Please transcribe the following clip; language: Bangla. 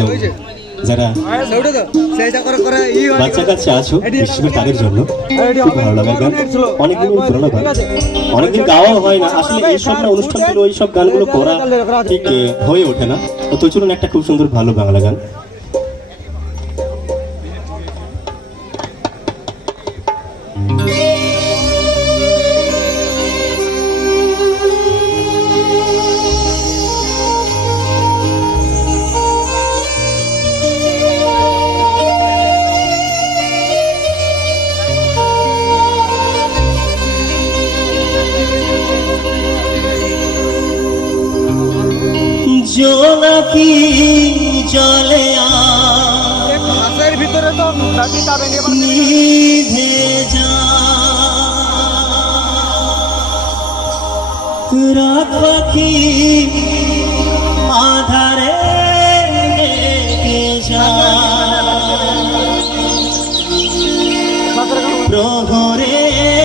তো। যারা বাচ্চা কাচ্চা আছো বিশেষ করে তাদের জন্য। খুব ভালো লাগার গান অনেকদিন পুরোনো গান। অনেকদিন গাওয়াও হয় না। আসলে এইসব না অনুষ্ঠানগুলো সব গানগুলো করা ঠিক হয়ে ওঠে না। তো চলুন একটা খুব সুন্দর ভালো বাংলা গান। জোনাকি জলে মাসের ভিতরে তো দাবি যাবে রাত পাখি আধারে যা প্রহরে